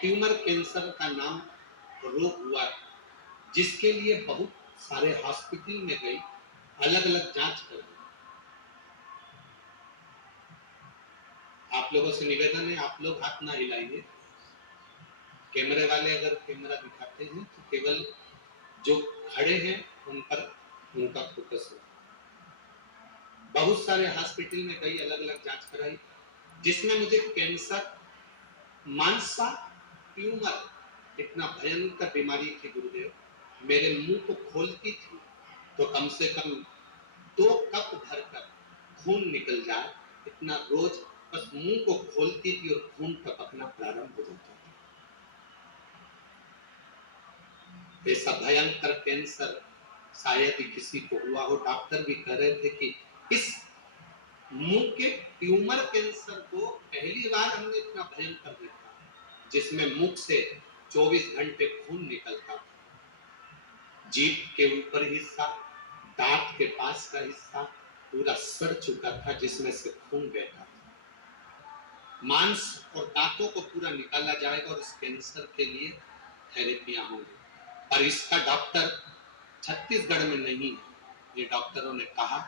Tumour cancer का नाम रोग हुआ, जिसके लिए बहुत सारे हॉस्पिटल में गई, अलग अलग जांच कर ली। आप लोगों से निवेदन है, आप लोग हाथ ना हिलाइए। कैमरे वाले अगर कैमरा दिखाते हैं तो केवल जो खड़े हैं उन पर उनका फोकस हो। बहुत सारे हॉस्पिटल में गई, अलग अलग जांच कराई, जिसमें मुझे कैंसर, मानसा ट्यूमर, इतना भयंकर बीमारी थी गुरुदेव। मेरे मुंह को खोलती थी तो कम से कम 2 कप भरकर खून निकल जाए, इतना रोज बस मुंह को खोलती थी और खून टपकना प्रारंभ हो जाता था। ऐसा भयंकर कैंसर शायद ही किसी को हुआ हो। डॉक्टर भी कह रहे थे कि इस मुंह के ट्यूमर कैंसर को पहली बार हमने इतना भयंकर देखा, जिसमें मुख से 24 घंटे खून निकलता था। जीभ के ऊपर हिस्सा, दांत के पास का हिस्सा पूरा सड़ चुका था, जिसमें से खून बहता था। मांस और दांतों को पूरा निकाला जाएगा और इस कैंसर के लिए थेरेपियां होंगी, पर इसका डॉक्टर छत्तीसगढ़ में नहीं है। ये डॉक्टरों ने कहा,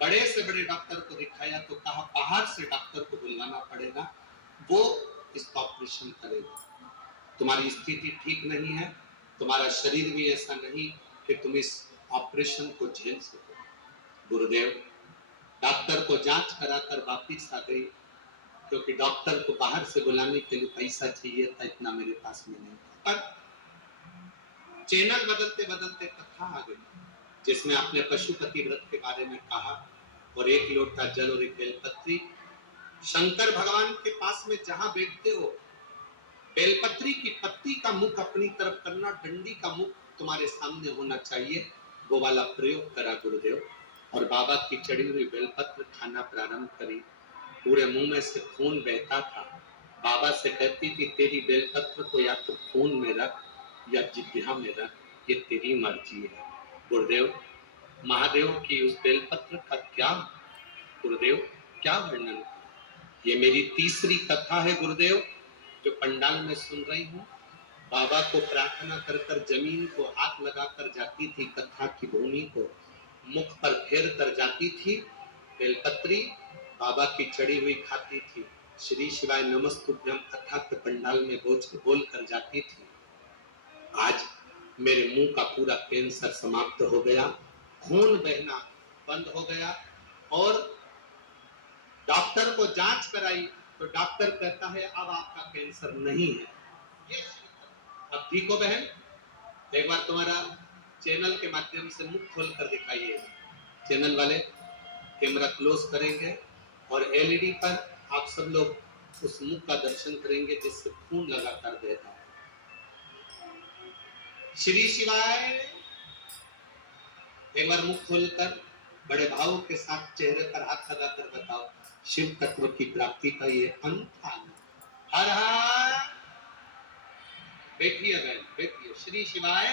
बड़े से बड़े डॉक्टर को दिखाया तो कहा बाहर से डॉक्टर को बुलवाना पड़ेगा, वो इसका ऑपरेशन करेगा। तुम्हारी स्थिति ठीक नहीं है, तुम्हारा शरीर भी ऐसा नहीं कि तुम इस ऑपरेशन को झेल सको। गुरुदेव, डॉक्टर को जांच कराकर वापिस आ गई, क्योंकि डॉक्टर को बाहर से बुलाने के लिए पैसा चाहिए था, इतना मेरे पास में नहीं था। पर चैनल बदलते बदलते कथा आ गई, जिसमें आपने पशुपति व्रत के बारे में कहा, और 1 लोटा जल और 1 बेलपत्री। शंकर भगवान के पास में जहां बैठते हो, बेलपत्री की पत्ती का मुख अपनी तरफ करना, डंडी का मुख तुम्हारे सामने होना चाहिए, वो वाला प्रयोग करा गुरुदेव, और बाबा की चढ़ी हुई बेलपत्र खाना प्रारंभ करी। पूरे मुंह में से खून बहता था। बाबा से कहती थी, तेरी बेलपत्र को या तो खून में रख या जिह्वा में रख, ये तेरी मर्जी है। गुरुदेव, महादेव की उस बेलपत्र का क्या गुरुदेव क्या वर्णन। ये मेरी तीसरी कथा है गुरुदेव, जो पंडाल में सुन रही हूँ। बाबा को प्रार्थना कर कर जमीन को हाथ लगाकर जाती थी, कथा की भूमि को मुख पर फेर कर जाती थी। बेलपत्री बाबा की चढ़ी हुई खाती थी, श्री शिवाय नमस्तुभ्यम कथा के पंडाल में बोल कर जाती थी। आज मेरे मुंह का पूरा कैंसर समाप्त हो गया, खून बहना बंद हो गया, और डॉक्टर को जांच कराई तो डॉक्टर कहता है अब आपका कैंसर नहीं है। अब ठीक हो बहन? एक बार तुम्हारा चैनल के माध्यम से मुख खोल कर दिखाइए। चैनल वाले कैमरा क्लोज करेंगे और एलईडी पर आप सब लोग उस मुख का दर्शन करेंगे जिससे खून लगातार बहता है। श्री शिवाय। एक बार मुख खोलकर बड़े भाव के साथ चेहरे पर हाथ लगाकर बताओ, शिव तत्व की प्राप्ति का ये अंत था। हर हर। बैठिए बहन, बैठिए। श्री शिवाय।